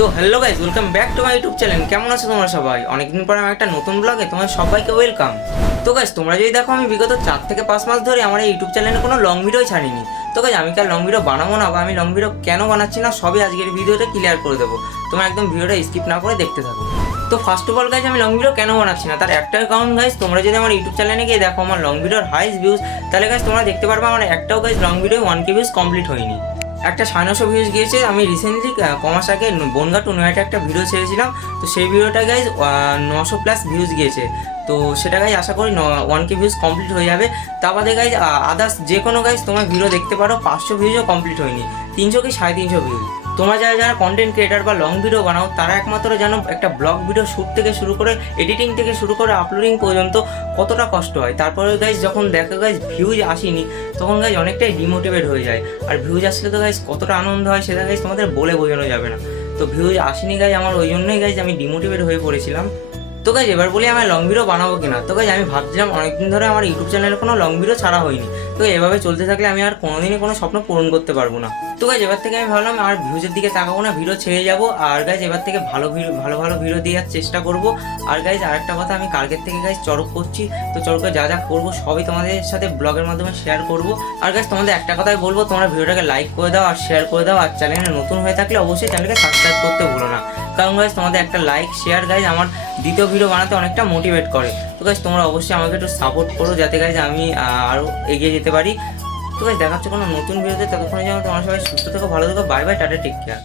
তো hello guys, welcome back to my YouTube channel. কেমন আছো তোমরা সবাই? অনেকদিন পর আমি একটা নতুন ব্লগে তোমাদের সবাইকে ওয়েলকাম। তো গাইজ, তোমরা যদি দেখো আমি বিগত 4 থেকে 5 মাস ধরে আমার এই ইউটিউব চ্যানেলে কোনো লং ভিডিও ছাড়িনি। তো গাইজ, আমি কি আর লং ভিডিও বানাবো না, বা আমি লং ভিডিও কেন বানাচ্ছি না, সবই আজকের ভিডিওটা ক্লিয়ার করে দেবো। তোমরা একদম ভিডিওটা স্কিপ না করে দেখতে থাকো। তো ফার্স্ট অফ অল গাইজ, আমি লং ভিডিও কেন বানাচ্ছি না তার একটাই কারণ গাইজ, তোমরা যদি আমার ইউটিউব চ্যানেলে গিয়ে দেখো আমার লং ভিডিওর হাইস্ট ভিউজ, তাহলে গাইজ তোমরা দেখতে পারবে আমার একটাও guys long video 1K views complete হয়নি। একটা 950 ভিউজ গিয়েছে। আমি রিসেন্টলি কমাস আগে বনগা টু নয়টা একটা ভিডিও ছেড়েছিলাম, তো সেই ভিডিওটা গাইজ 900+ ভিউজ গিয়েছে। তো সেটা গাইজ আশা করি 1K ভিউজ কমপ্লিট হয়ে যাবে। তা বাদে গাইজ আদার্স যে কোনো গাইজ তোমার ভিডিও দেখতে পারো 500 ভিউজও কমপ্লিট হয়নি, 300 কি 350 ভিউজ। তোমরা যারা যারা কন্টেন্ট ক্রিয়েটার বা লং ভিডিও বানাও, তারা একমাত্র জানো একটা ব্লগ ভিডিও শ্যুট থেকে শুরু করে এডিটিং থেকে শুরু করে আপলোডিং পর্যন্ত কতটা কষ্ট হয়। তারপরে গাইজ যখন দেখো গাইজ ভিউজ আসেনি, তখন গাইজ অনেকটাই ডিমোটিভেট হয়ে যায়। আর ভিউজ আসলে তো গাইজ কতটা আনন্দ হয় সেটা গাইজ তোমাদের বলে বোঝানো যাবে না। তো ভিউজ আসেনি গাইজ আমার, ওই জন্যই গাইজ আমি ডিমোটিভেট হয়ে পড়েছিলাম। তো গাইজ এবার বলি আমি লং ভিডিও বানাবো কিনা। তো গাইজ আমি ভাবছিলাম অনেকদিন ধরে আমার ইউটিউব চ্যানেলে কোনো লং ভিডিও ছাড়া হয়নি। তো এভাবে চলতে থাকলে আমি আর কোনোদিনই কোনো স্বপ্ন পূরণ করতে পারবো না। তো গাইজ এবার থেকে আমি ভাবলাম আর ভিউজের দিকে তাকাবো না, ভিডিও ছেড়ে যাবো। আর গাইজ এবার থেকে ভালো ভিডিও দেওয়ার চেষ্টা করবো। আর গাইজ আরেকটা কথা, আমি কালকের থেকে গাইজ চড়ক করছি। তো চড়কে যা যা করবো সবই তোমাদের সাথে ব্লগের মাধ্যমে শেয়ার করবো। আর গাইজ তোমাদের একটা কথাই বলবো, তোমরা ভিডিওটাকে লাইক করে দাও আর শেয়ার করে দাও। আর চ্যানেলে নতুন হয়ে থাকলে অবশ্যই চ্যানেলকে সাবস্ক্রাইব করতে ভুলো না, কারণ গাইজ তোমাদের একটা লাইক শেয়ার গাইজ আমার দ্বিতীয় ভিডিও বানাতে অনেকটা মোটিভেট করে। তো গাইজ তোমরা অবশ্যই আমাকে একটু সাপোর্ট করো, যাতে গাইজ আমি আরও এগিয়ে যেতে পারি। তো গাইজ দেখা হচ্ছে কোনো নতুন ভিডিওতে। ততক্ষণে যেন তোমরা সবাই সুস্থ থেকো, ভালো থেকো। Bye bye, tata, take care.